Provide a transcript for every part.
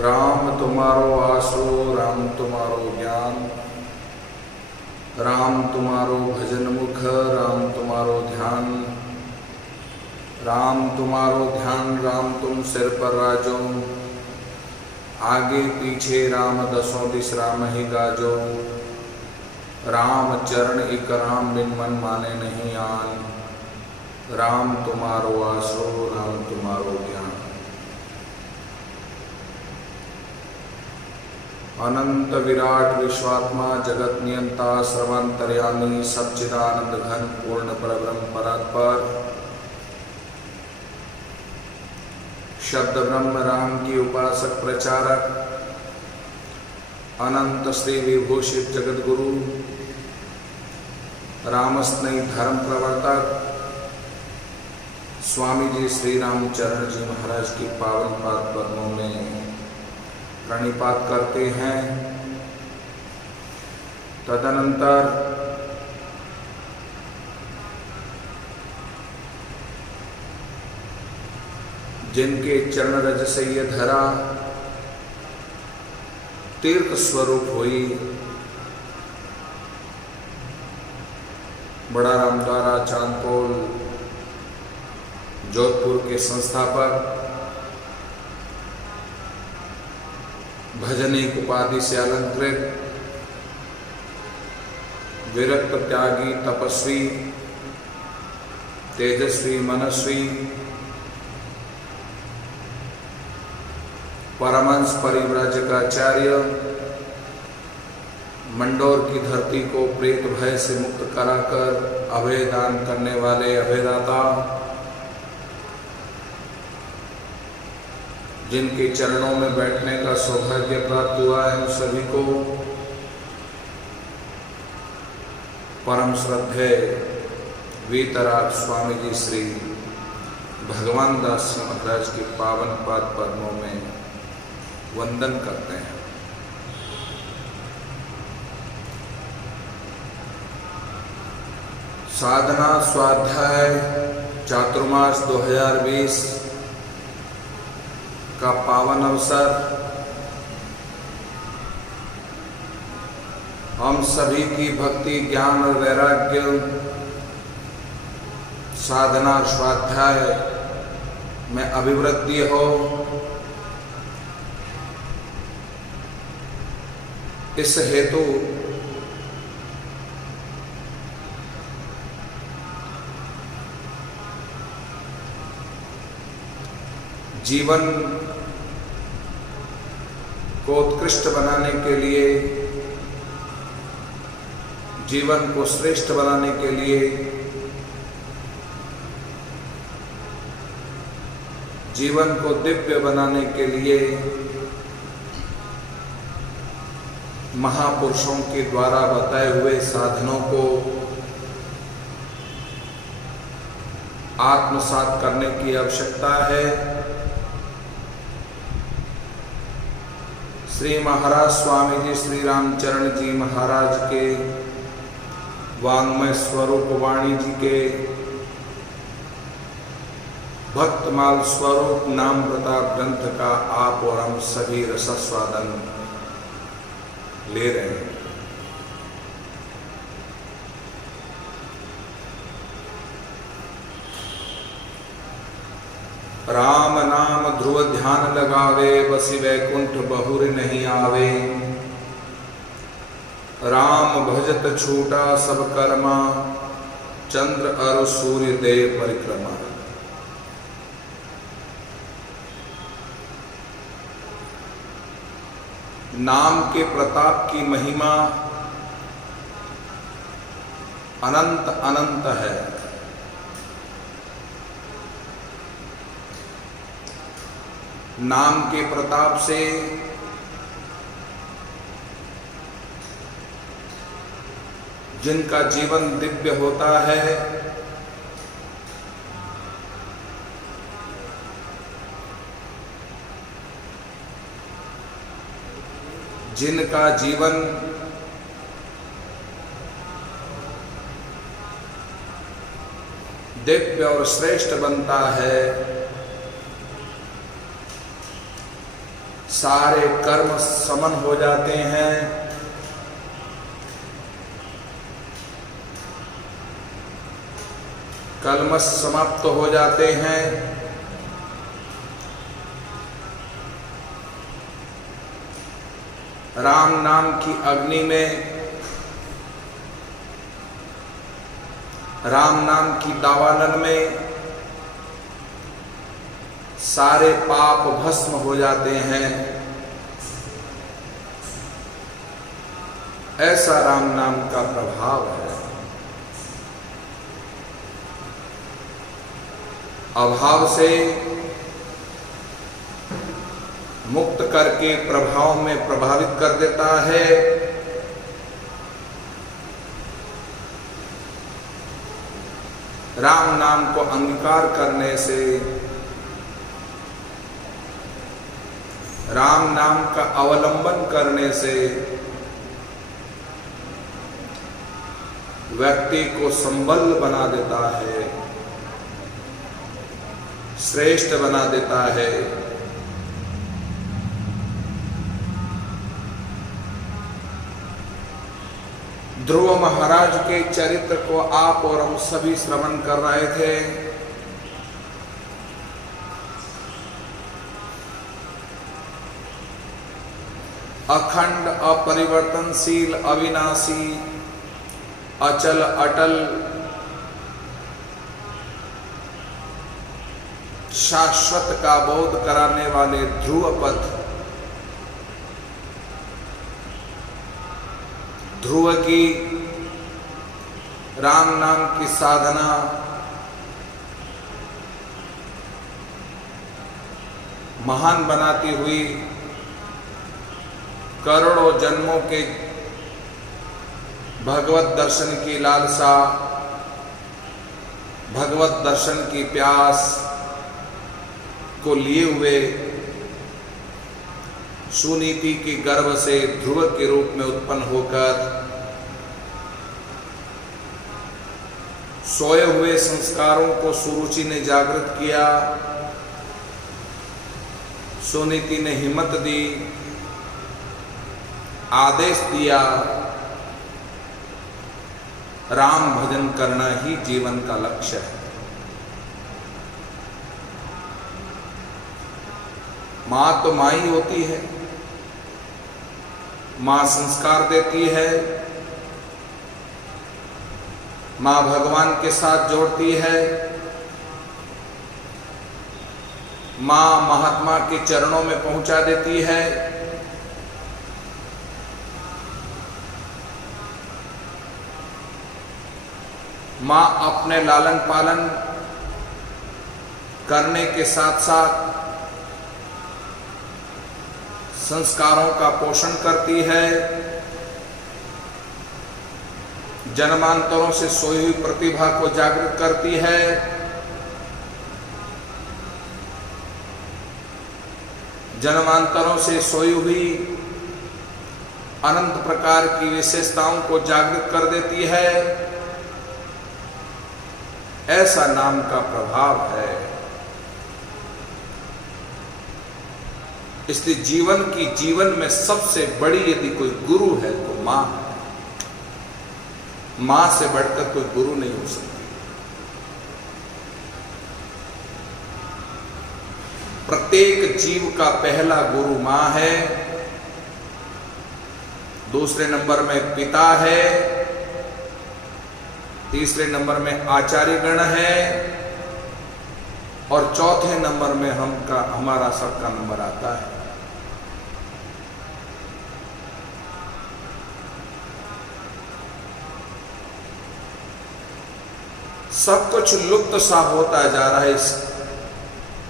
राम तुम्हारो आसरो राम तुम्हारो ज्ञान, राम तुम्हारो भजन मुख राम तुम्हारो ध्यान, राम तुम्हारो ध्यान राम तुम सिर पर राजो, आगे पीछे राम दसों दिस राम ही गाजो, राम चरण एक राम बिन मन माने नहीं आन, राम तुम्हारो आसरो राम तुम्हारो ज्ञान। अनंत विराट विश्वात्मा जगत नियंता सर्वांतर्यामी सच्चिदानंद घन पूर्ण परब्रह्म परात्पर शब्द ब्रह्म राम की उपासक प्रचारक अनंत श्री विभूषित जगत गुरु रामस्नेही धर्म प्रवर्तक स्वामी जी श्री रामचरण जी महाराज की पावन पाद पद्मों में प्रणिपात करते हैं। तदनंतर जिनके चरण रज से ये धरा तीर्थ स्वरूप हुई, बड़ा रामद्वारा चांदपोल जोधपुर के संस्थापक, भजनिक उपाधि से अलंकृत विरक्त त्यागी तपस्वी तेजस्वी मनस्वी परमहंस परिव्राजकाचार्य, मंडोर की धरती को प्रेत भय से मुक्त कराकर अभय दान करने वाले अभयदाता, जिनके चरणों में बैठने का सौभाग्य प्राप्त हुआ है, उन सभी को परम श्रद्धेय वीतराग स्वामी जी श्री भगवान दास जी महाराज के पावन पाद पद्मों में वंदन करते हैं। साधना स्वाध्याय चातुर्मास 2020 का पावन अवसर हम सभी की भक्ति ज्ञान और वैराग्य साधना स्वाध्याय में अभिवृद्धि हो, इस हेतु जीवन को उत्कृष्ट बनाने के लिए, जीवन को श्रेष्ठ बनाने के लिए, जीवन को दिव्य बनाने के लिए महापुरुषों के द्वारा बताए हुए साधनों को आत्मसात करने की आवश्यकता है। श्री महाराज स्वामी जी श्री रामचरण जी महाराज के वांग्मय स्वरूप वाणी जी के भक्तमाल स्वरूप नाम प्रताप ग्रंथ का आप और हम सभी रसास्वादन ले रहे हैं। राम नाम ध्रुव ध्यान लगावे, बसी वैकुंठ बहुर नहीं आवे, राम भजत छूटा सब कर्मा, चंद्र अरु सूर्य दे परिक्रमा। नाम के प्रताप की महिमा अनंत अनंत है। नाम के प्रताप से जिनका जीवन दिव्य होता है, जिनका जीवन दिव्य और श्रेष्ठ बनता है, सारे कर्म समन हो जाते हैं। कल्मष समाप्त हो जाते हैं। राम नाम की अग्नि में, राम नाम की दावानल में सारे पाप भस्म हो जाते हैं। ऐसा राम नाम का प्रभाव है। अभाव से मुक्त करके प्रभाव में प्रभावित कर देता है। राम नाम को अंगीकार करने से, राम नाम का अवलंबन करने से व्यक्ति को संबल बना देता है, श्रेष्ठ बना देता है। ध्रुव महाराज के चरित्र को आप और हम सभी श्रवण कर रहे थे। अखंड, अपरिवर्तनशील, अविनाशी, अचल, अटल, शाश्वत का बोध कराने वाले ध्रुव पथ, ध्रुव की राम नाम की साधना, महान बनाती हुई करोड़ों जन्मों के भगवत दर्शन की लालसा, भगवत दर्शन की प्यास को लिए हुए सुनीति के गर्भ से ध्रुव के रूप में उत्पन्न होकर सोए हुए संस्कारों को सुरुचि ने जागृत किया। सुनीति ने हिम्मत दी, आदेश दिया, राम भजन करना ही जीवन का लक्ष्य है। मां तो मां ही होती है। मां संस्कार देती है, मां भगवान के साथ जोड़ती है, मां महात्मा के चरणों में पहुंचा देती है। मां अपने लालन पालन करने के साथ साथ संस्कारों का पोषण करती है। जन्मांतरों से सोई हुई प्रतिभा को जागृत करती है। जन्मांतरों से सोई हुई अनंत प्रकार की विशेषताओं को जागृत कर देती है। ऐसा नाम का प्रभाव है। इसलिए जीवन में सबसे बड़ी यदि कोई गुरु है तो मां है। मां से बढ़कर कोई गुरु नहीं हो सकता। प्रत्येक जीव का पहला गुरु मां है, दूसरे नंबर में पिता है, तीसरे नंबर में आचार्य गण है और चौथे नंबर में हमारा सबका नंबर आता है। सब कुछ लुप्त सा होता जा रहा है इस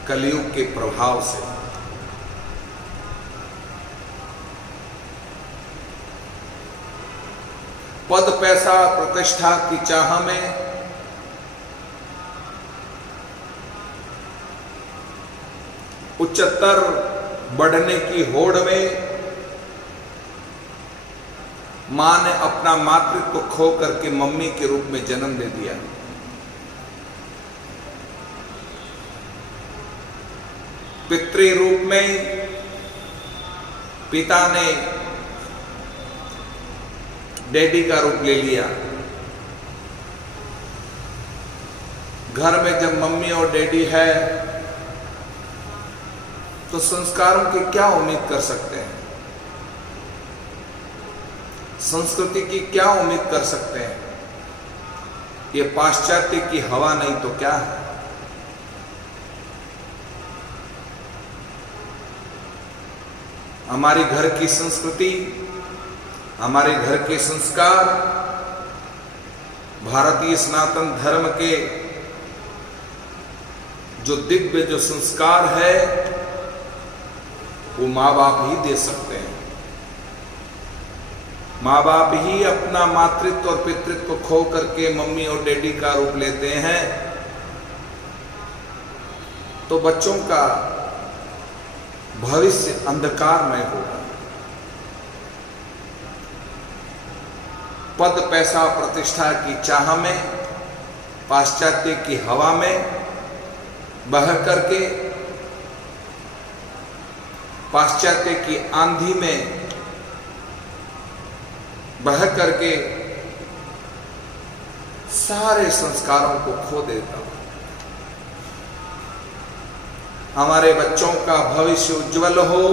कलयुग के प्रभाव से। पद, पैसा, प्रतिष्ठा की चाह में उच्चतर बढ़ने की होड़ में मां ने अपना मातृत्व खो करके मम्मी के रूप में जन्म दे दिया। पितृ रूप में पिता ने डैडी का रूप ले लिया। घर में जब मम्मी और डैडी है तो संस्कारों की क्या उम्मीद कर सकते हैं? संस्कृति की क्या उम्मीद कर सकते हैं? ये पाश्चात्य की हवा नहीं तो क्या है? हमारी घर की संस्कृति, हमारे घर के संस्कार, भारतीय सनातन धर्म के जो दिव्य जो संस्कार है वो माँ बाप ही दे सकते हैं। माँ बाप ही अपना मातृत्व और पितृत्व खो करके मम्मी और डैडी का रूप लेते हैं तो बच्चों का भविष्य अंधकारमय होगा। पद पैसा प्रतिष्ठा की चाह में, पाश्चात्य की हवा में बह करके, पाश्चात्य की आंधी में बह करके सारे संस्कारों को खो देता हूं। हमारे बच्चों का भविष्य उज्जवल हो,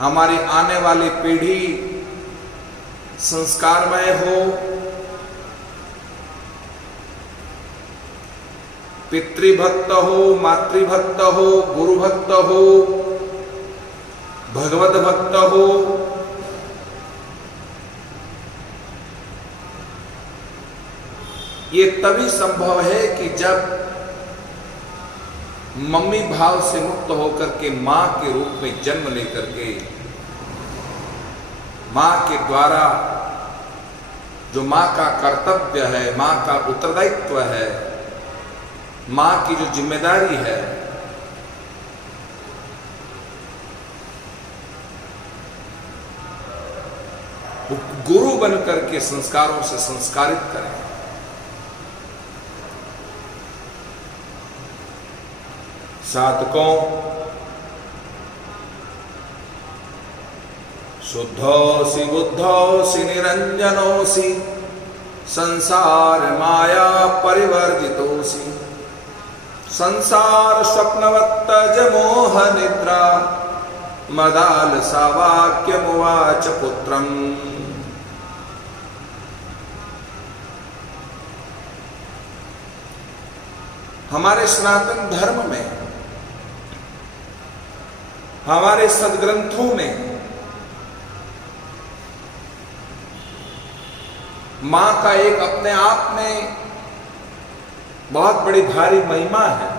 हमारी आने वाली पीढ़ी संस्कारमय हो, पितृभक्त हो, मातृभक्त हो, गुरुभक्त हो, भगवत भक्त हो, ये तभी संभव है कि जब मम्मी भाव से मुक्त होकर के मां के रूप में जन्म लेकर के मां के द्वारा जो मां का कर्तव्य है, मां का उत्तरदायित्व है, मां की जो जिम्मेदारी है, वो गुरु बनकर के संस्कारों से संस्कारित करें। साधकों, शुद्धोसि बुद्धोसि निरंजनोसि संसार माया परिवर्जितोसि संसार स्वप्नवत्तज मोह निद्रा मदालसा वाक्यमुवाच पुत्रम्। हमारे सनातन धर्म में, हमारे सदग्रंथों में मां का एक अपने आप में बहुत बड़ी भारी महिमा है।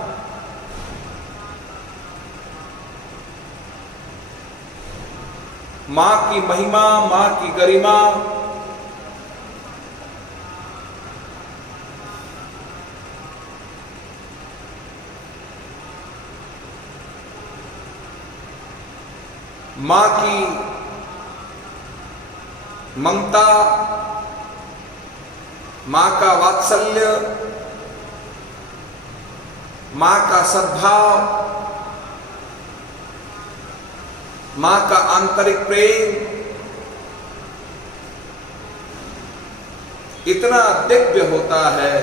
मां की महिमा, मां की गरिमा मां की ममता, मां का वात्सल्य, मां का सद्भाव, मां का आंतरिक प्रेम इतना दिव्य होता है,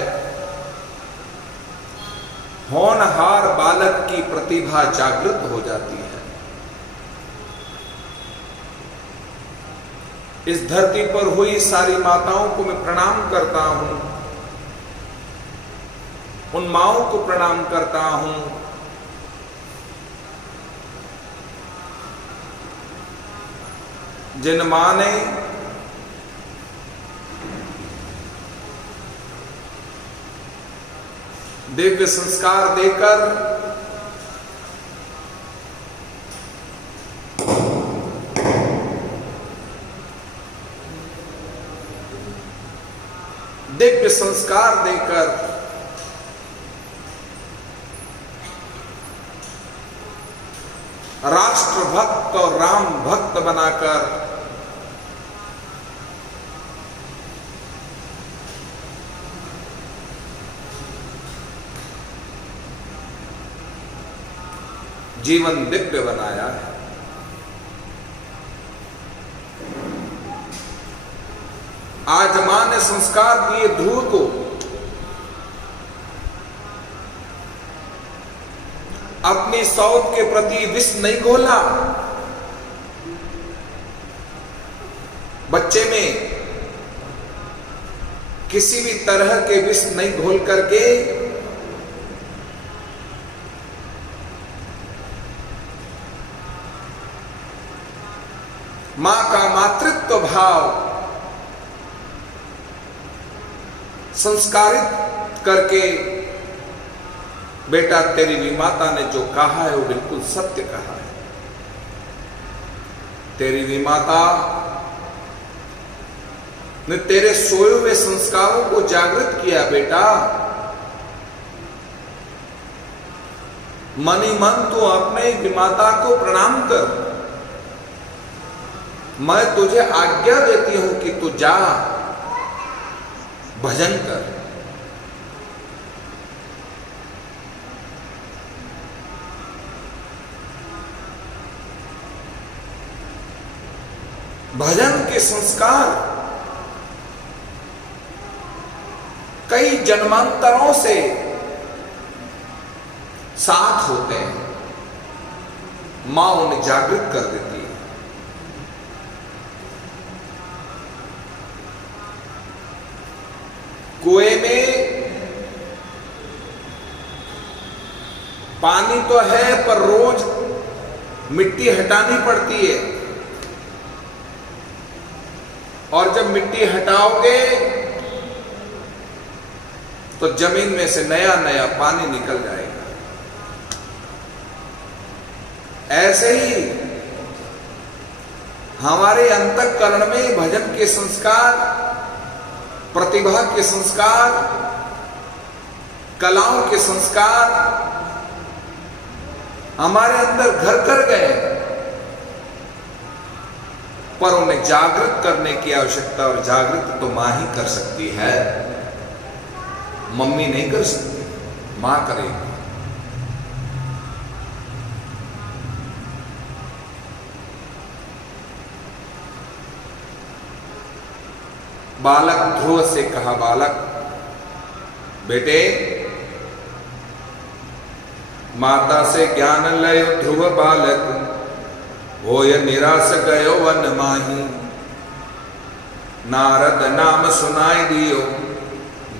होनहार बालक की प्रतिभा जागृत हो जाती है। इस धरती पर हुई सारी माताओं को मैं प्रणाम करता हूं, उन माओं को प्रणाम करता हूं जिन मां ने दिव्य संस्कार देकर दिव्य संस्कार देकर राष्ट्र भक्त और राम भक्त बनाकर जीवन दिव्य बनाया है। आज मां ने संस्कार दिए ध्रुव को, अपनी सौत के प्रति विष नहीं घोला। बच्चे में किसी भी तरह के विष नहीं घोल करके मां का मातृत्व भाव संस्कारित करके, बेटा तेरी विमाता ने जो कहा है वो बिल्कुल सत्य कहा है। तेरी विमाता ने तेरे सोए हुए संस्कारों को जागृत किया। बेटा मन ही मन तू अपने विमाता को प्रणाम कर। मैं तुझे आज्ञा देती हूं कि तू जा भजन कर। भजन के संस्कार कई जन्मांतरों से साथ होते हैं। मां उन्हें जागृत कर देती है। कुएं में पानी तो है पर रोज मिट्टी हटानी पड़ती है, और जब मिट्टी हटाओगे तो जमीन में से नया नया पानी निकल जाएगा। ऐसे ही हमारे अंतःकरण में भजन के संस्कार, प्रतिभा के संस्कार, कलाओं के संस्कार हमारे अंदर घर कर गए, पर उन्हें जागृत करने की आवश्यकता, और जागृत तो मां ही कर सकती है, मम्मी नहीं कर सकती, मां करेगी। बालक ध्रुव से कहा, बालक बेटे माता से ज्ञान लयो ध्रुव बालक, होय निराश गयो वन माही। नारद नाम सुनाई दियो,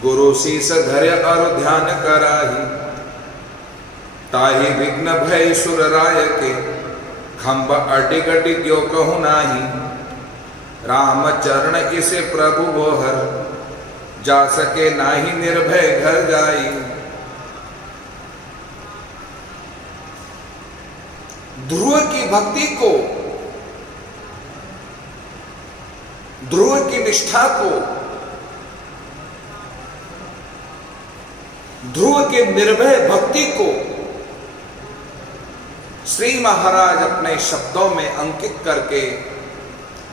गुरु शीस धर्य और ध्यान कराही। ताही विघ्न भय सुर राय के, खंब अडिग डिग्यो कहु नाही। राम चरण इसे प्रभु बोहर, जा सके नाही निर्भय घर जाई। ध्रुव की भक्ति को, ध्रुव की निष्ठा को, ध्रुव के निर्भय भक्ति को श्री महाराज अपने शब्दों में अंकित करके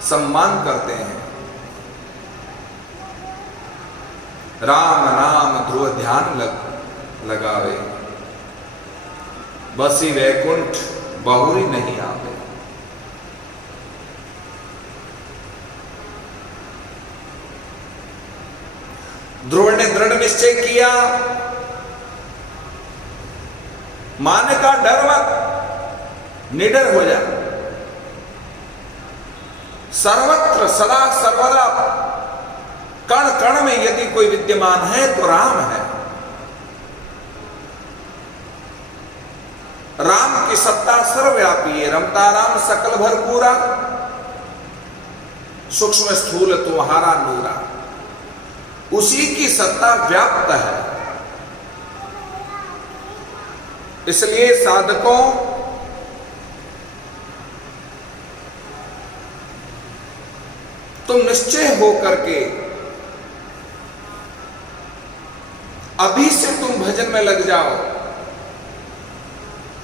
सम्मान करते हैं। राम नाम ध्रुव ध्यान लगावे, बसी वैकुंठ बहुरी नहीं आवे। ध्रुव ने दृढ़ निश्चय किया, मान का डर मत, निडर हो जा। सर्वत्र सदा सर्वदा कण कण में यदि कोई विद्यमान है तो राम है। राम की सत्ता सर्वव्यापी है। रमता राम सकल भरपूरा, सूक्ष्म स्थूल तुम्हारा नूरा। उसी की सत्ता व्याप्त है। इसलिए साधकों तुम निश्चय हो करके अभी से तुम भजन में लग जाओ।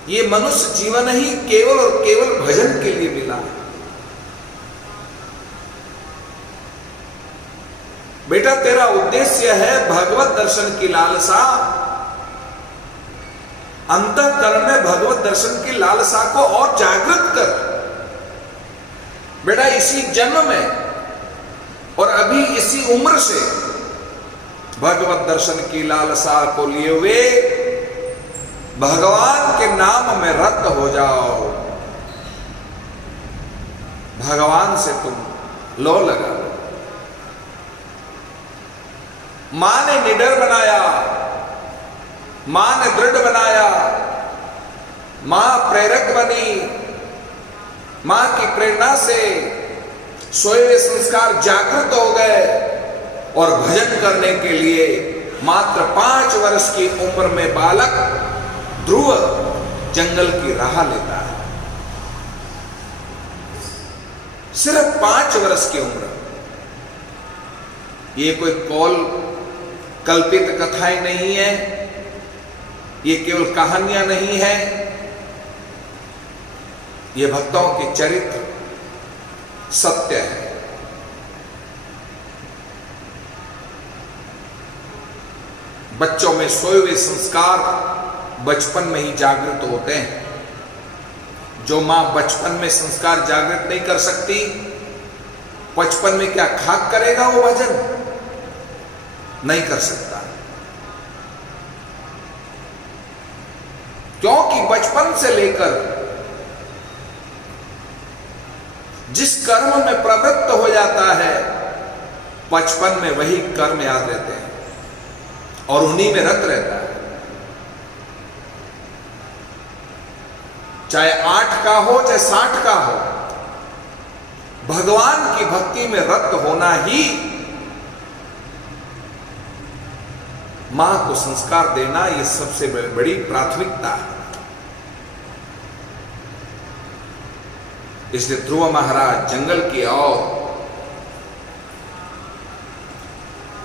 ये मनुष्य जीवन ही केवल और केवल भजन के लिए मिला है। बेटा तेरा उद्देश्य है भगवत दर्शन की लालसा, अंतःकरण में भगवत दर्शन की लालसा को और जागृत कर। बेटा इसी जन्म में और अभी इसी उम्र से भगवत दर्शन की लालसा को लिए हुए भगवान के नाम में रत हो जाओ। भगवान से तुम लो लगा लो। मां ने निडर बनाया, मां ने दृढ़ बनाया, मां प्रेरक बनी। मां की प्रेरणा से सोए हुए संस्कार जागृत हो गए और भजन करने के लिए मात्र 5 वर्ष की उम्र में बालक ध्रुव जंगल की राह लेता है। सिर्फ 5 वर्ष की उम्र। ये कोई कल्पित कथाएं नहीं है, ये केवल कहानियां नहीं है, ये भक्तों के चरित्र सत्य है। बच्चों में सोए हुए संस्कार बचपन में ही जागृत होते हैं। जो मां बचपन में संस्कार जागृत नहीं कर सकती, बचपन में क्या खाक करेगा वो भजन? नहीं कर सकता, क्योंकि बचपन से लेकर जिस कर्म में प्रवृत्त हो जाता है, बचपन में वही कर्म याद रहते हैं और उन्हीं में रत रहता है। चाहे 8 का हो चाहे 60 का हो, भगवान की भक्ति में रत होना ही मां को संस्कार देना, यह सबसे बड़ी प्राथमिकता है। इसलिए ध्रुव महाराज जंगल की ओर,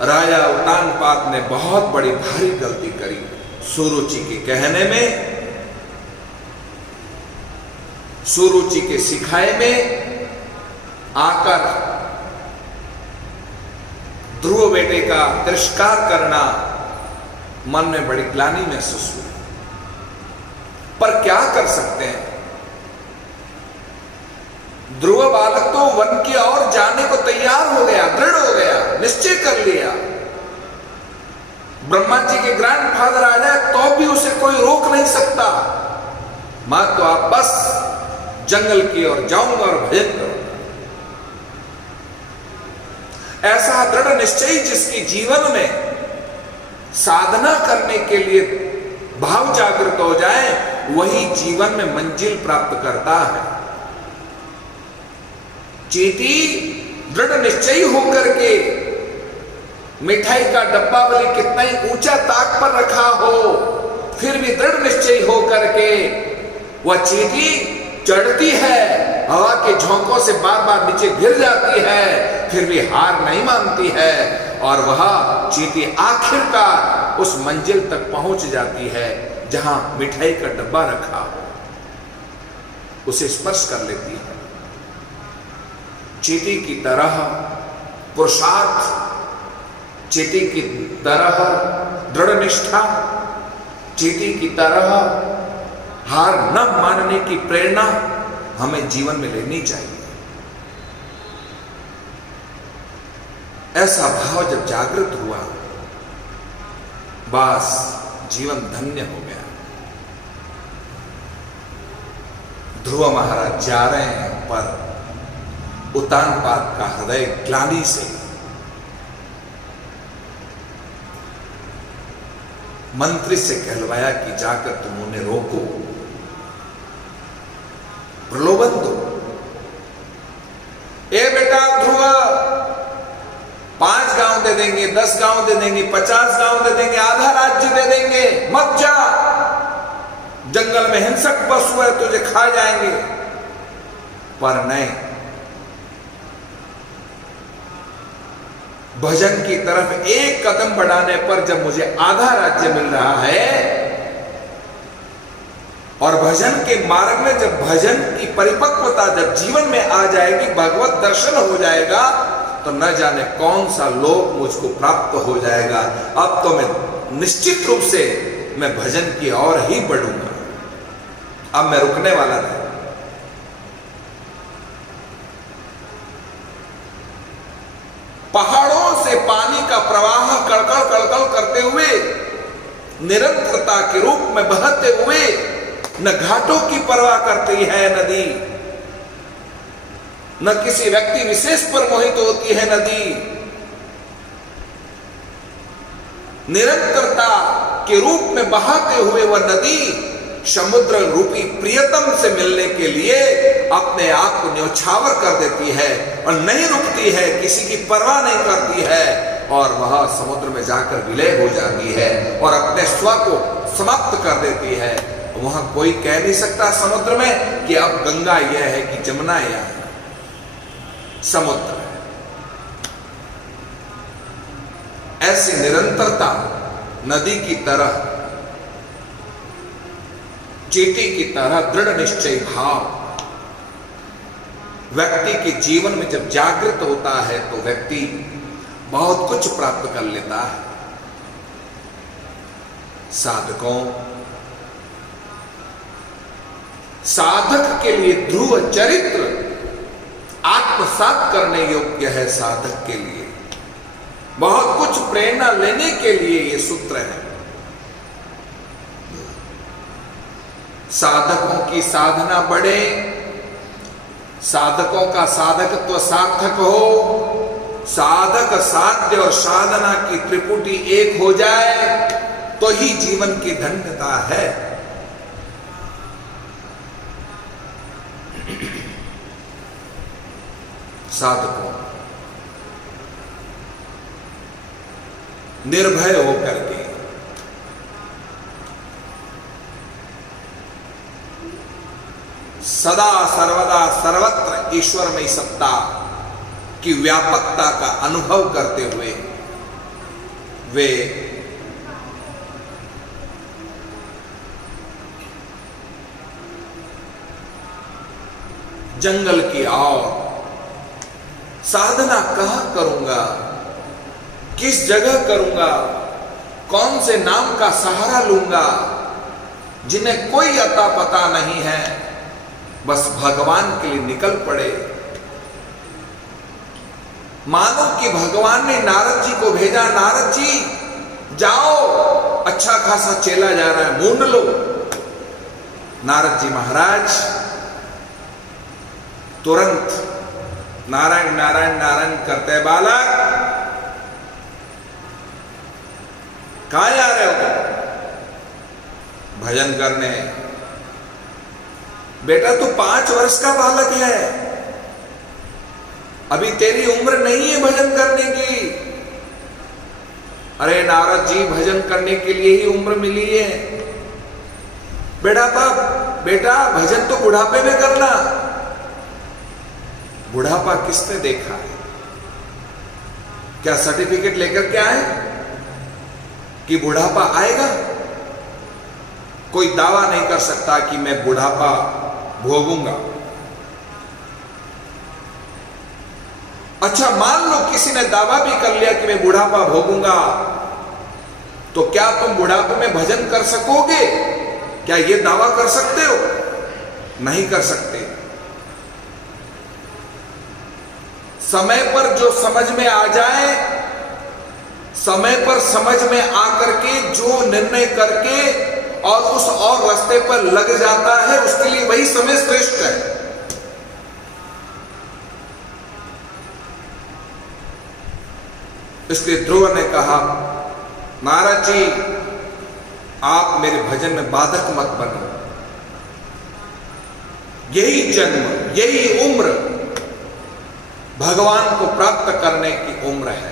राजा उत्तानपाद ने बहुत बड़ी भारी गलती करी। सुरुचि के कहने में, सुरुचि के सिखाए में आकर ध्रुव बेटे का तिरस्कार करना मन में बड़ी ग्लानि महसूस हुई। पर क्या कर सकते हैं? ध्रुव बालक तो वन की ओर जाने को तैयार हो गया, दृढ़ हो गया, निश्चय कर लिया। ब्रह्मा जी के ग्रैंडफादर आ जाए तो भी उसे कोई रोक नहीं सकता। मां तो आप बस जंगल की ओर जाऊंगा और भजन करूंगा। ऐसा दृढ़ निश्चय जिसके जीवन में साधना करने के लिए भाव जागृत हो जाए, वही जीवन में मंजिल प्राप्त करता है। चींटी दृढ़ निश्चयी होकर के मिठाई का डब्बा वाली कितना ही ऊंचा ताक पर रखा हो, फिर भी दृढ़ निश्चयी होकर के वह चींटी चढ़ती है, हवा के झोंकों से बार बार नीचे गिर जाती है, फिर भी हार नहीं मानती है और वह चींटी आखिरकार उस मंजिल तक पहुंच जाती है जहां मिठाई का डब्बा रखा हो, उसे स्पर्श कर लेती है। चींटी की तरह पुरुषार्थ, चींटी की तरह दृढ़ निष्ठा, चींटी की तरह हार न मानने की प्रेरणा हमें जीवन में लेनी चाहिए। ऐसा भाव जब जागृत हुआ, बस जीवन धन्य हो गया। ध्रुव महाराज जा रहे हैं, पर उत्तानपाद का हृदय ग्लानि से मंत्री से कहलवाया कि जाकर तुम उन्हें रोको, प्रलोभन दो। ए बेटा ध्रुव, 5 गांव दे देंगे, 10 गांव दे देंगे, 50 गांव दे देंगे, आधा राज्य दे देंगे, मत जा। जंगल में हिंसक पशु है, तुझे खा जाएंगे। पर नहीं, भजन की तरफ एक कदम बढ़ाने पर जब मुझे आधा राज्य मिल रहा है और भजन के मार्ग में जब भजन की परिपक्वता जब जीवन में आ जाएगी, भगवत दर्शन हो जाएगा, तो न जाने कौन सा लोक मुझको प्राप्त हो जाएगा। अब तो मैं निश्चित रूप से मैं भजन की ओर ही बढ़ूंगा, अब मैं रुकने वाला नहीं। पहाड़ों से पानी का प्रवाह कड़कड़ कड़कड़ करते हुए, निरंतरता के रूप में बहते हुए, न घाटों की परवाह करती है नदी, न किसी व्यक्ति विशेष पर मोहित होती है नदी। निरंतरता के रूप में बहाते हुए वह नदी समुद्र रूपी प्रियतम से मिलने के लिए अपने आप को न्यौछावर कर देती है और नहीं रुकती है, किसी की परवाह नहीं करती है, और वह समुद्र में जाकर विलय हो जाती है और अपने स्व को समाप्त कर देती है। वहां कोई कह नहीं सकता समुद्र में कि अब गंगा यह है कि जमुना यह है, समुद्र है। ऐसी निरंतरता नदी की तरह, चींटी की तरह दृढ़ निश्चय भाव व्यक्ति के जीवन में जब जागृत होता है तो व्यक्ति बहुत कुछ प्राप्त कर लेता है। साधक के लिए ध्रुव चरित्र आत्मसात करने योग्य है। साधक के लिए बहुत कुछ प्रेरणा लेने के लिए ये सूत्र है। साधकों की साधना बढ़े, साधकों का साधकत्व सार्थक हो, साधक साध्य और साधना की त्रिपुटी एक हो जाए तो ही जीवन की धन्यता है। साधकों निर्भय होकर के सदा सर्वदा सर्वत्र ईश्वरमय सत्ता की व्यापकता का अनुभव करते हुए वे जंगल की ओर साधना कहां करूंगा, किस जगह करूंगा, कौन से नाम का सहारा लूंगा, जिन्हें कोई अता पता नहीं है, बस भगवान के लिए निकल पड़े। मानो कि भगवान ने नारद जी को भेजा, नारद जी जाओ, अच्छा खासा चेला जा रहा है, मूंढ लो। नारद जी महाराज तुरंत नारायण नारायण नारायण करते, बालक कहां जा रहे हो? भजन करने। बेटा तू 5 वर्ष का बालक है, अभी तेरी उम्र नहीं है भजन करने की। अरे नारद जी भजन करने के लिए ही उम्र मिली है। बेटा भजन तो बुढ़ापे में करना। बुढ़ापा किसने देखा है? क्या सर्टिफिकेट लेकर के आए कि बुढ़ापा आएगा? कोई दावा नहीं कर सकता कि मैं बुढ़ापा भोगूंगा। अच्छा मान लो किसी ने दावा भी कर लिया कि मैं बुढ़ापा भोगूंगा, तो क्या तुम बुढ़ापे में भजन कर सकोगे? क्या यह दावा कर सकते हो? नहीं कर सकते। समय पर जो समझ में आ जाए, समय पर समझ में आकर के जो निर्णय करके और उस और रास्ते पर लग जाता है, उसके लिए वही समय श्रेष्ठ है। इसलिए ध्रुव ने कहा, नारद जी आप मेरे भजन में बाधक मत बनो। यही जन्म, यही उम्र भगवान को प्राप्त करने की उम्र है।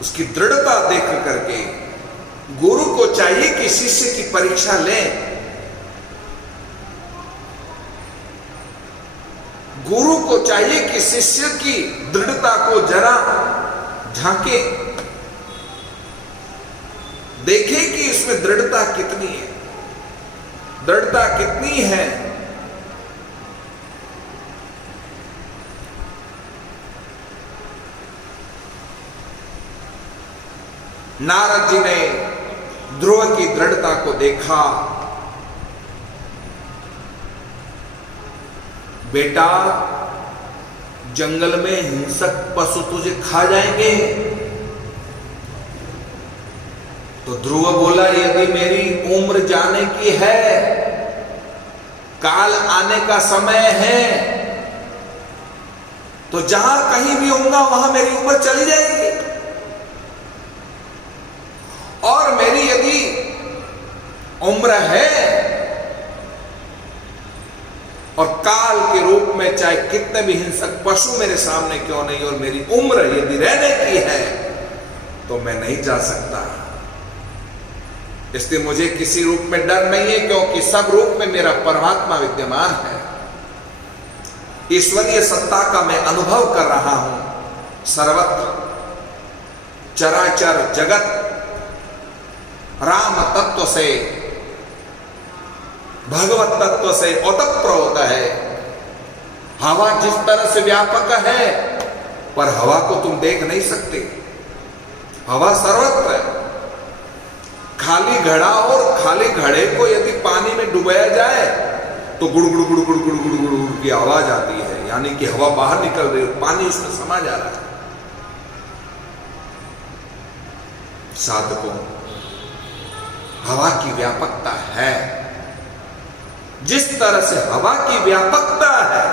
उसकी दृढ़ता देख करके गुरु को चाहिए कि शिष्य की परीक्षा ले। गुरु को चाहिए कि शिष्य की दृढ़ता को जरा झांके, देखे कि इसमें दृढ़ता कितनी है, दृढ़ता कितनी है। नारद जी ने ध्रुव की दृढ़ता को देखा। बेटा, जंगल में हिंसक पशु तुझे खा जाएंगे। तो ध्रुव बोला, यदि मेरी उम्र जाने की है, काल आने का समय है, तो जहां कहीं भी होऊंगा वहां मेरी उम्र चली जाएगी। और मेरी यदि उम्र है और काल के रूप में चाहे कितने भी हिंसक पशु मेरे सामने क्यों नहीं, और मेरी उम्र यदि रहने की है, तो मैं नहीं जा सकता। इसलिए मुझे किसी रूप में डर नहीं है, क्योंकि सब रूप में मेरा परमात्मा विद्यमान है। ईश्वरीय सत्ता का मैं अनुभव कर रहा हूं। सर्वत्र चराचर जगत राम तत्व से, भगवत तत्व से ओतप्रोत है। हवा जिस तरह से व्यापक है, पर हवा को तुम देख नहीं सकते। हवा सर्वत्र है। खाली घड़ा और खाली घड़े को यदि पानी में डुबाया जाए तो गुड़गुड़ गुड़गुड़ गुड़गुड़ गुड़गुड़ की आवाज आती है, यानी कि हवा बाहर निकल रही है, पानी उसमें समा जा रहा है। साधकों, हवा की व्यापकता है। जिस तरह से हवा की व्यापकता है,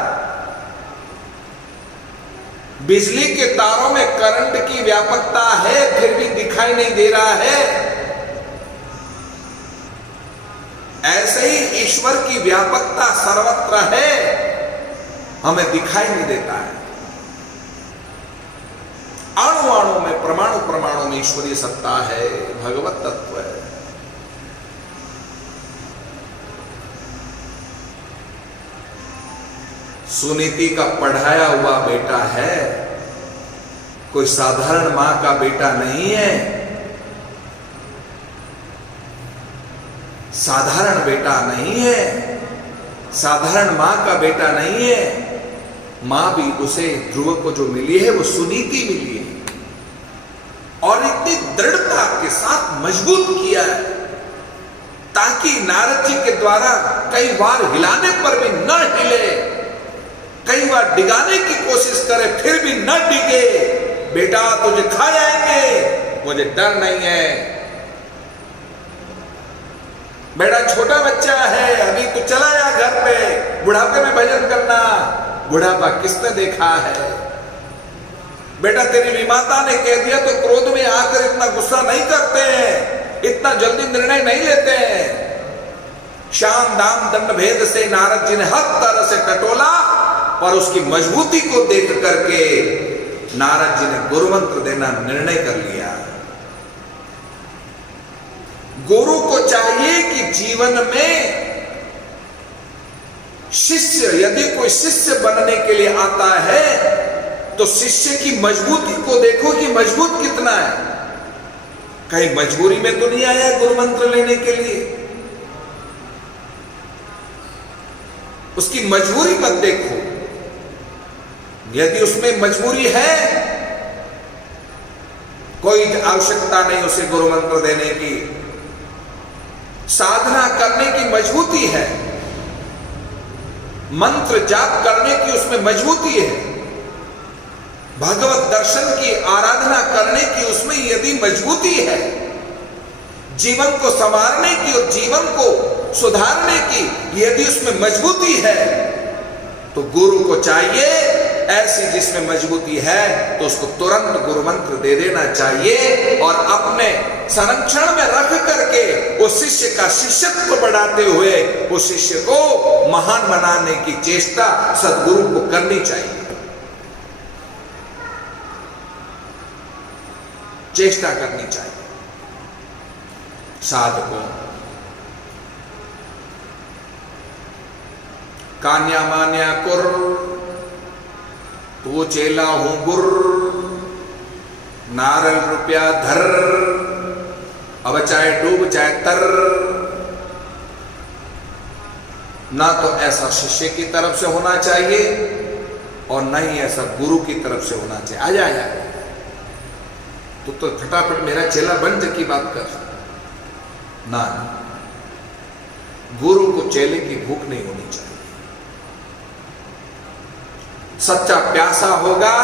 बिजली के तारों में करंट की व्यापकता है, फिर भी दिखाई नहीं दे रहा है, ऐसे ही ईश्वर की व्यापकता सर्वत्र है, हमें दिखाई नहीं देता है। अणु अणु में, परमाणु परमाणु में ईश्वरीय सत्ता है, भगवत तत्व है। सुनीति का पढ़ाया हुआ बेटा है, कोई साधारण मां का बेटा नहीं है। साधारण बेटा नहीं है, साधारण मां का बेटा नहीं है। मां भी उसे, ध्रुव को जो मिली है वो सुनीति मिली है, और इतनी दृढ़ता के साथ मजबूत किया है ताकि नारद जी के द्वारा कई बार हिलाने पर भी न हिले, कई बार डिगाने की कोशिश करे फिर भी न डिगे। बेटा, तुझे खा जाएंगे, मुझे डर नहीं है। बेटा छोटा बच्चा है, अभी तो चला जा घर पे, बुढ़ापे में भजन करना। बुढ़ापा किसने देखा है? बेटा, तेरी विमाता ने कह दिया तो क्रोध में आकर इतना गुस्सा नहीं करते हैं, इतना जल्दी निर्णय नहीं लेते हैं। शाम दाम दंड भेद से नारद जी ने हर तरह से टटोला, पर उसकी मजबूती को देख करके नारद जी ने गुरु मंत्र देना निर्णय कर लिया। गुरु को चाहिए कि जीवन में शिष्य, यदि कोई शिष्य बनने के लिए आता है तो शिष्य की मजबूती को देखो कि मजबूत कितना है। कहीं मजबूरी में तो नहीं आया गुरु मंत्र लेने के लिए, उसकी मजबूरी मत देखो। यदि उसमें मजबूरी है, कोई आवश्यकता नहीं उसे गुरु मंत्र देने की। साधना करने की मजबूती है, मंत्र जाप करने की उसमें मजबूती है, भगवत दर्शन की आराधना करने की उसमें यदि मजबूती है, जीवन को संवारने की और जीवन को सुधारने की यदि उसमें मजबूती है, तो गुरु को चाहिए ऐसी जिसमें मजबूती है तो उसको तुरंत गुरु मंत्र दे देना चाहिए, और अपने संरक्षण में रख करके उस शिष्य का शिष्यत्व बढ़ाते हुए उस शिष्य को महान बनाने की चेष्टा सद्गुरु को करनी चाहिए। चेष्टा करनी चाहिए साधकों। कान्या मान्या कुर, तो चेला हूं गुर, नारल रुपया धर, अब चाहे डूब चाहे तर। ना तो ऐसा शिष्य की तरफ से होना चाहिए और न ही ऐसा गुरु की तरफ से होना चाहिए। आजा आजा, तो फटाफट मेरा चेला बन जा की बात कर ना। गुरु को चेले की भूख नहीं होनी चाहिए। सच्चा प्यासा होगा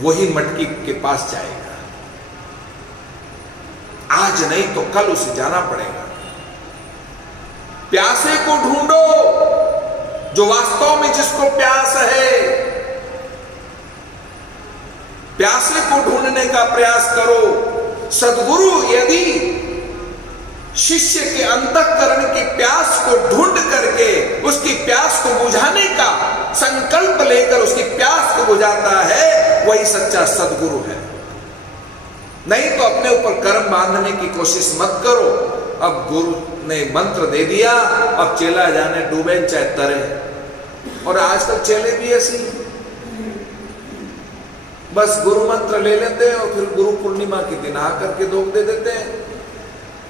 वही मटकी के पास जाएगा, आज नहीं तो कल उसे जाना पड़ेगा। प्यासे को ढूंढो जो वास्तव में जिसको प्यास है। प्यासे को ढूंढने का प्रयास करो। सद्गुरु यदि शिष्य के अंतःकरण की प्यास को ढूंढ करके उसकी प्यास को बुझाने का संकल्प लेकर उसकी प्यास को बुझाता है, वही सच्चा सद्गुरु है। नहीं तो अपने ऊपर कर्म बांधने की कोशिश मत करो। अब गुरु ने मंत्र दे दिया, अब चेला जाने डूबे चाहे तरे। और आजकल चेले भी ऐसे ही, बस गुरु मंत्र ले लेते हैं और फिर गुरु पूर्णिमा के दिन आकर के धोख दे देते हैं।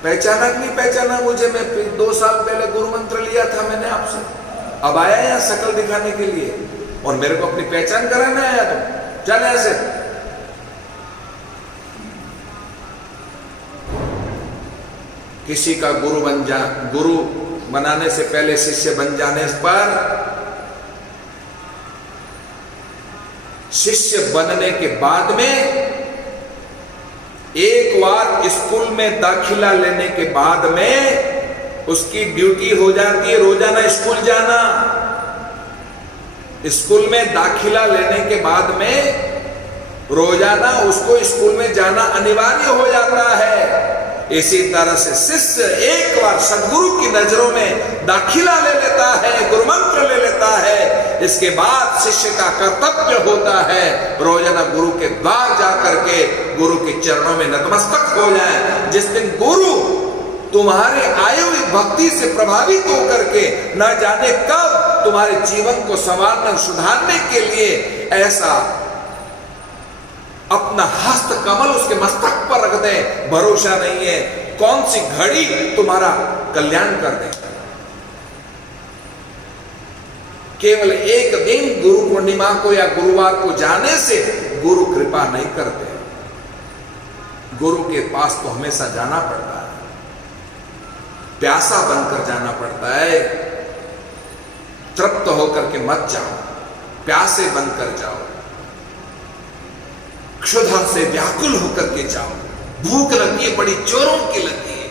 पहचाना कि नहीं पहचाना मुझे? मैं 2 साल पहले गुरु मंत्र लिया था मैंने आपसे, अब आया यहाँ शकल दिखाने के लिए और मेरे को अपनी पहचान कराने आया? तो चल ऐसे। किसी का गुरु बनाने से पहले शिष्य बन जाने पर, शिष्य बनने के बाद में एक बार स्कूल में दाखिला लेने के बाद में उसकी ड्यूटी हो जाती है रोजाना स्कूल जाना। स्कूल में दाखिला लेने के बाद में रोजाना उसको स्कूल में जाना अनिवार्य हो जाता है। इसी तरह से शिष्य एक बार सद्गुरु की नजरों में दाखिला ले लेता है, गुरु मंत्र ले लेता है, इसके बाद शिष्य का कर्तव्य होता है रोजाना गुरु के द्वार जाकर के गुरु के चरणों में नतमस्तक हो जाए। जिस दिन गुरु तुम्हारे आए हुई भक्ति से प्रभावित होकर के न जाने कब तुम्हारे जीवन को संवारने सुधारने के लिए ऐसा अपना हस्त कमल उसके मस्तक पर रख दे, भरोसा नहीं है कौन सी घड़ी तुम्हारा कल्याण कर दे। केवल एक दिन गुरु पूर्णिमा को या गुरुवार को जाने से गुरु कृपा नहीं करते। गुरु के पास तो हमेशा जाना पड़ता है, प्यासा बनकर जाना पड़ता है। तृप्त होकर के मत जाओ, प्यासे बनकर जाओ, क्षुधा से व्याकुल होकर के जाओ। भूख लगी है, बड़ी जोरों की लगी है,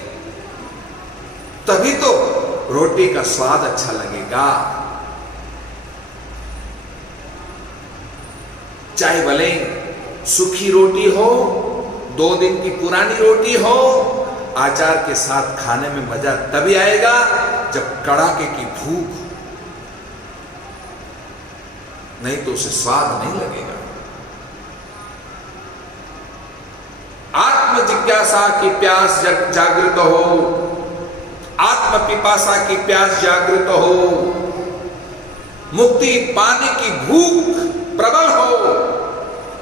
तभी तो रोटी का स्वाद अच्छा लगेगा। चाहे भले सूखी रोटी हो, 2 दिन की पुरानी रोटी हो, आचार के साथ खाने में मजा तभी आएगा जब कड़ाके की भूख, नहीं तो उसे स्वाद नहीं लगेगा। आत्म जिज्ञासा की प्यास जागृत हो, आत्म पिपासा की प्यास जागृत हो, मुक्ति पाने की भूख प्रबल हो,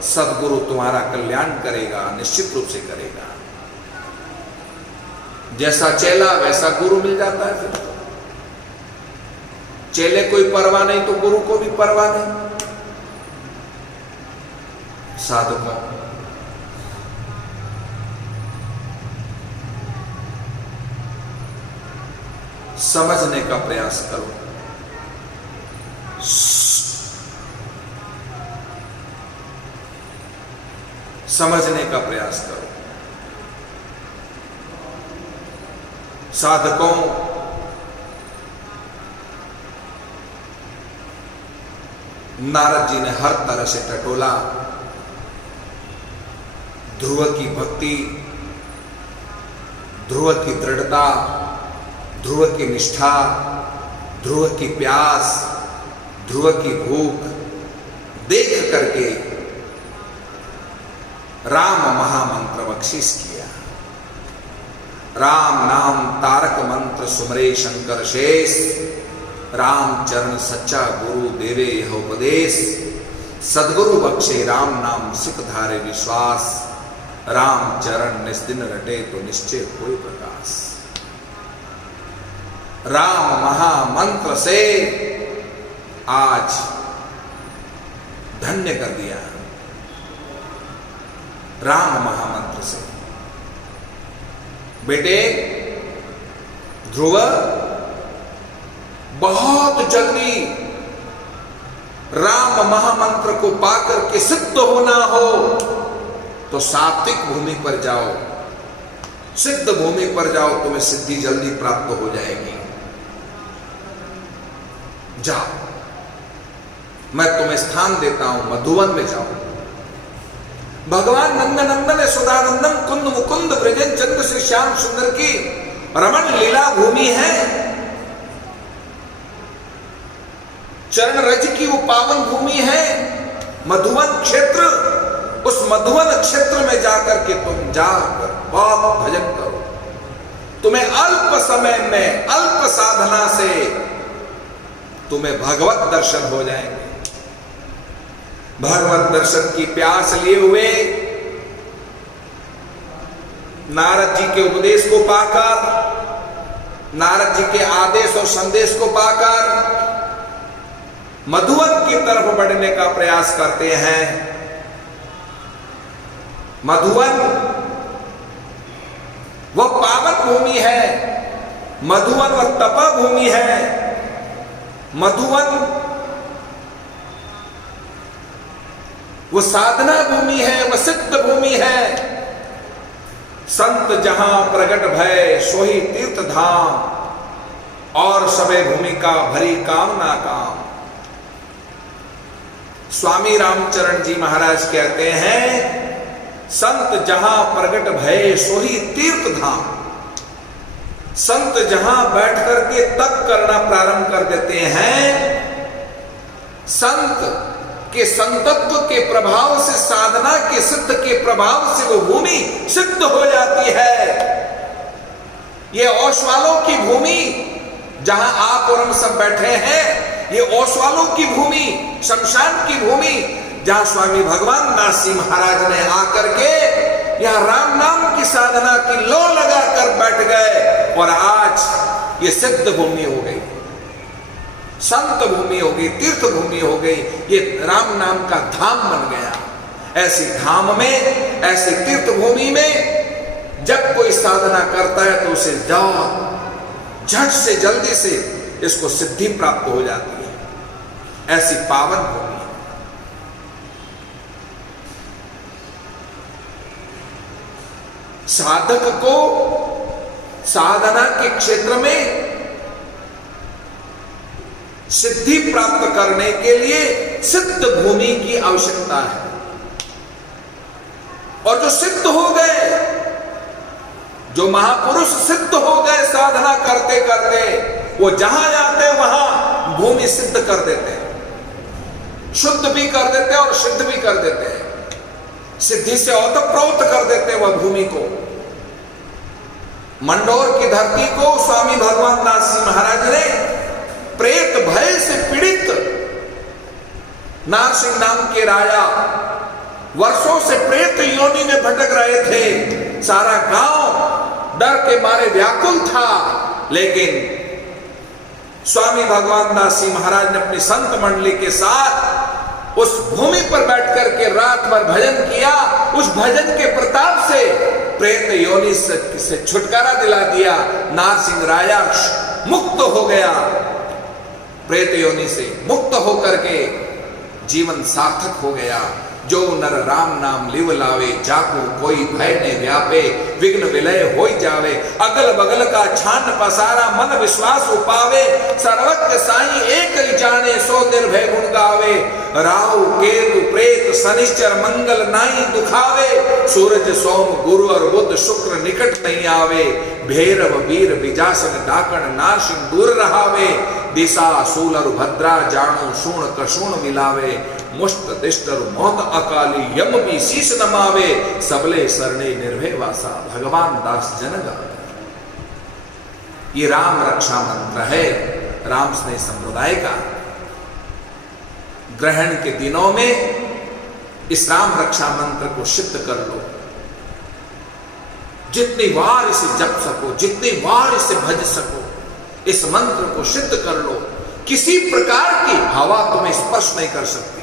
सद्गुरु तुम्हारा कल्याण करेगा, निश्चित रूप से करेगा। जैसा चेला वैसा गुरु मिल जाता है। फिर चेले कोई परवाह नहीं तो गुरु को भी परवाह नहीं। साधकों, समझने का प्रयास करो। समझने का प्रयास करो। साधकों, नारद जी ने हर तरह से टटोला। ध्रुव की भक्ति, ध्रुव की दृढ़ता, ध्रुव की निष्ठा, ध्रुव की प्यास, ध्रुव की भूख देख करके राम महामंत्र बख्शिश किया। राम नाम तारक मंत्र सुमरे शंकर शेष, राम चरण सच्चा गुरु देवे यह उपदेश। सद्गुरु बख्शे राम नाम सिख धारे विश्वास, राम चरण निस्दिन रटे तो निश्चय होए प्रकाश। राम महामंत्र से आज धन्य कर दिया। राम महामंत्र से। बेटे ध्रुव, बहुत जल्दी राम महामंत्र को पाकर के सिद्ध होना हो तो सात्विक भूमि पर जाओ, सिद्ध भूमि पर जाओ, तुम्हें सिद्धि जल्दी प्राप्त हो जाएगी। जाओ, मैं तुम्हें स्थान देता हूं, मधुवन में जाओ। भगवान नंदनंदन यशोदानंदन कुंद मुकुंद ब्रजन चंद्र श्री श्याम सुंदर की रमण लीला भूमि है। चरण रज की वो पावन भूमि है मधुवन क्षेत्र। उस मधुवन क्षेत्र में जाकर के तुम जाकर बहुत भजन करो, तुम्हें अल्प समय में अल्प साधना से तुम्हें भगवत दर्शन हो जाएंगे। भगवत दर्शन की प्यास लिए हुए नारद जी के उपदेश को पाकर, नारद जी के आदेश और संदेश को पाकर मधुवन की तरफ बढ़ने का प्रयास करते हैं। मधुवन वह पावन भूमि है, मधुवन वह तप भूमि है, मधुवन वो साधना भूमि है, वह सिद्ध भूमि है। संत जहां प्रगट भय सोही तीर्थ धाम, और सबे भूमिका भरी कामना काम। स्वामी रामचरण जी महाराज कहते हैं, संत जहां प्रगट भय सोही तीर्थ धाम। संत जहां बैठ करके तप करना प्रारंभ कर देते हैं, संत के संतत्व के प्रभाव से, साधना के सिद्ध के प्रभाव से वो भूमि सिद्ध हो जाती है। ये ओशवालों की भूमि जहां आप और हम सब बैठे हैं, ये ओशवालों की भूमि, शमशान की भूमि, जहां स्वामी भगवान दास जी महाराज ने आकर के यहां राम नाम की साधना की लो लगाकर बैठ गए, और आज ये सिद्ध भूमि हो गई, संत भूमि हो गई, तीर्थ भूमि हो गई, ये राम नाम का धाम बन गया। ऐसी धाम में, ऐसी तीर्थ भूमि में जब कोई साधना करता है तो उसे जाओ, झट से जल्दी से इसको सिद्धि प्राप्त हो जाती है। ऐसी पावन भूमि साधक को साधना के क्षेत्र में सिद्धि प्राप्त करने के लिए सिद्ध भूमि की आवश्यकता है। और जो सिद्ध हो गए, जो महापुरुष सिद्ध हो गए साधना करते करते, वो जहां जाते वहां भूमि सिद्ध कर देते हैं, शुद्ध भी कर देते हैं और सिद्ध भी कर देते हैं। सिद्धि से ओतप्रोत कर देते हैं वह भूमि को। मंडोर की धरती को स्वामी भगवान दास जी महाराज ने प्रेत भय से पीड़ित नारसिंह नाम के राजा वर्षों से प्रेत योनि में भटक रहे थे। सारा गांव डर के मारे व्याकुल था, लेकिन स्वामी भगवान दास जी महाराज ने अपनी संत मंडली के साथ उस भूमि पर बैठकर के रात भर भजन किया। उस भजन के प्रताप से प्रेत योनि से छुटकारा दिला दिया। नारसिंह राजा मुक्त हो गया, प्रेत योनि से मुक्त होकर के जीवन सार्थक हो गया। जो नर राम नाम लिव लावे, जाको कोई भय ने व्यापे, विघ्न विलय होई जावे। अगल बगल का छान पसारा, मन विश्वास उपावे। सर्वज्ञ साईं एक ही जाने, सो निर्भय गुण गावे। राहु केतु प्रेत शनिश्चर, मंगल नाई दुखावे। सूरज सोम गुरु और बुध शुक्र निकट नहीं आवे। भैरव वीर बिजासन डाकण, नारसिंह दूर रहावे। दिशा सूलर भद्रा, जाणो शूण कशूण मिलावे। मुष्ट दिष्टर मौत अकाली, यम भी शीश नमावे। सबले सरणे निर्भय वासा, भगवान दास जन गावे। ये राम रक्षा मंत्र है राम स्नेह संप्रदाय का। ग्रहण के दिनों में इस राम रक्षा मंत्र को सिद्ध कर लो। जितनी बार इसे जप सको, जितनी बार इसे भज सको, इस मंत्र को सिद्ध कर लो। किसी प्रकार की हवा तुम्हें स्पर्श नहीं कर सकती।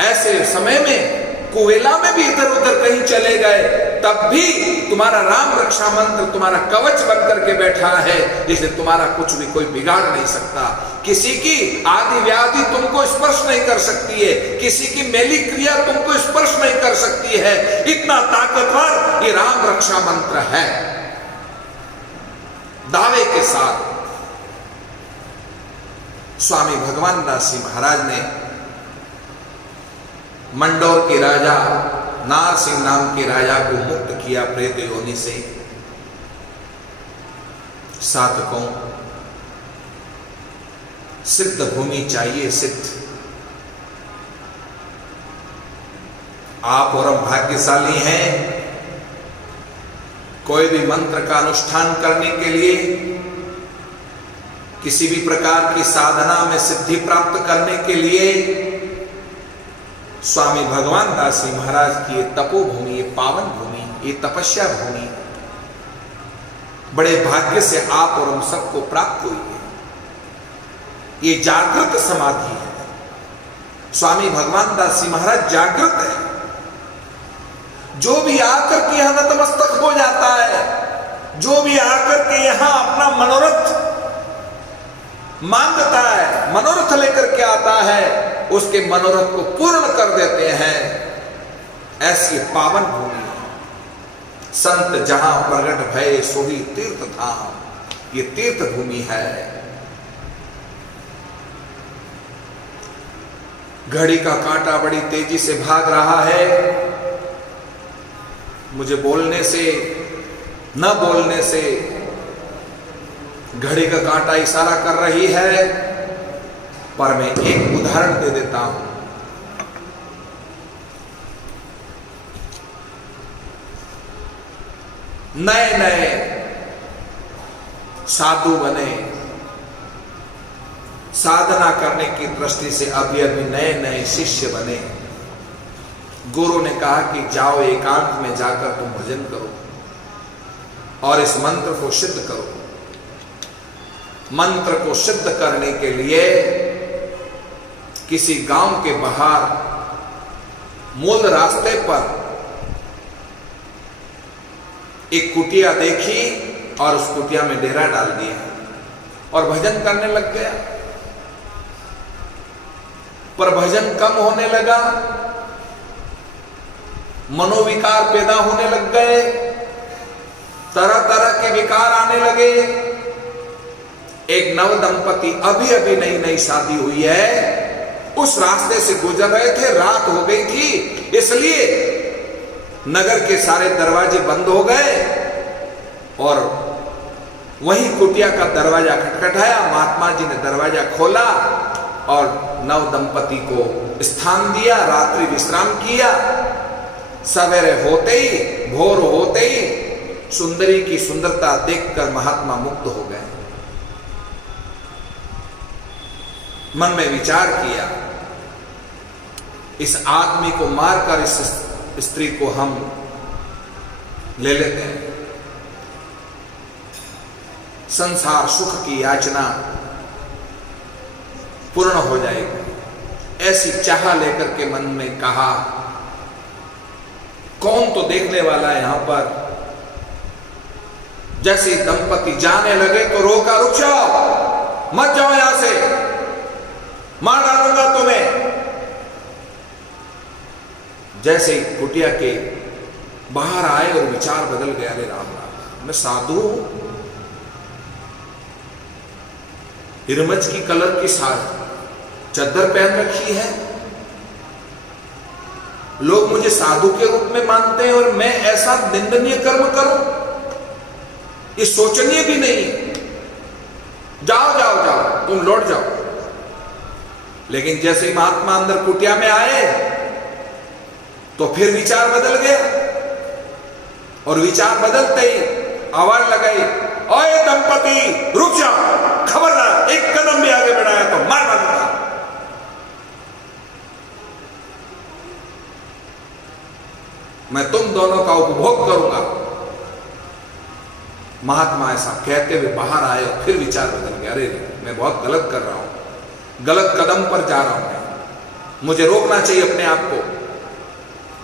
ऐसे समय में कुवेला में भी इधर उधर कहीं चले गए, तब भी तुम्हारा राम रक्षा मंत्र तुम्हारा कवच बन करके बैठा है, इसलिए तुम्हारा कुछ भी कोई बिगाड़ नहीं सकता। किसी की आदि व्याधि तुमको स्पर्श नहीं कर सकती है, किसी की मैली क्रिया तुमको स्पर्श नहीं कर सकती है। इतना ताकतवर ये राम रक्षा मंत्र है। दावे के साथ स्वामी भगवान दास जी महाराज ने मंडौर के राजा नार सिंह नाम के राजा को मुक्त किया प्रेत योनि से। साधकों, सिद्ध भूमि चाहिए, सिद्ध। आप और हम भाग्यशाली हैं। कोई भी मंत्र का अनुष्ठान करने के लिए, किसी भी प्रकार की साधना में सिद्धि प्राप्त करने के लिए स्वामी भगवान दास जी महाराज की ये तपोभूमि, ये पावन भूमि, ये तपस्या भूमि बड़े भाग्य से आप और हम सबको प्राप्त हुई है। ये जागृत समाधि है। स्वामी भगवान दास जी महाराज जागृत है। जो भी आकर के यहां नतमस्तक हो जाता है, जो भी आकर के यहां अपना मनोरथ मांगता है, मनोरथ लेकर के आता है, उसके मनोरथ को पूर्ण कर देते हैं। ऐसी पावन भूमि संत जहां प्रगट भय सोही तीर्थ धाम, ये तीर्थ भूमि है। घड़ी का कांटा बड़ी तेजी से भाग रहा है। मुझे बोलने से न बोलने से घड़ी का कांटा इशारा कर रही है, पर मैं एक उदाहरण दे देता हूं। नए नए साधु बने, साधना करने की दृष्टि से अभी अभी नए नए शिष्य बने। गुरु ने कहा कि जाओ एकांत में जाकर तुम भजन करो और इस मंत्र को सिद्ध करो। मंत्र को सिद्ध करने के लिए किसी गांव के बाहर मूल रास्ते पर एक कुटिया देखी और उस कुटिया में डेरा डाल दिया और भजन करने लग गया। पर भजन कम होने लगा, मनोविकार पैदा होने लग गए, तरह तरह के विकार आने लगे। एक नव दंपति अभी अभी नई नई शादी हुई है, उस रास्ते से गुजर रहे थे, रात हो गई थी, इसलिए नगर के सारे दरवाजे बंद हो गए और वही कुटिया का दरवाजा खटखटाया। महात्मा जी ने दरवाजा खोला और नव दंपति को स्थान दिया, रात्रि विश्राम किया। सवेरे होते ही, भोर होते ही सुंदरी की सुंदरता देखकर महात्मा मुक्त हो गए। मन में विचार किया, इस आदमी को मारकर इस स्त्री को हम ले लेते हैं, संसार सुख की याचना पूर्ण हो जाएगी। ऐसी चाह लेकर के मन में कहा, कौन तो देखने वाला है यहां पर। जैसे दंपति जाने लगे तो रोका, रुक जाओ, मत जाओ यहां से, मार डालूंगा तुम्हें। जैसे ही कुटिया के बाहर आए और विचार बदल गया, अरे राम राम, मैं साधु हूं, हिरमच की कलर की चद्दर पहन रखी है, लोग मुझे साधु के रूप में मानते हैं और मैं ऐसा निंदनीय कर्म करूं, ये सोचनीय भी नहीं है। जाओ जाओ जाओ, तुम लौट जाओ। लेकिन जैसे ही महात्मा अंदर कुटिया में आए तो फिर विचार बदल गया और विचार बदलते ही आवाज लगाई, ओए दंपति रुक जाओ, खबरदार एक कदम भी आगे बढ़ाया तो मार डालूंगा। मैं तुम दोनों का उपभोग करूंगा। महात्मा ऐसा कहते हुए बाहर आए और फिर विचार बदल गया, अरे मैं बहुत गलत कर रहा हूं, गलत कदम पर जा रहा हूं, मुझे रोकना चाहिए अपने आप को।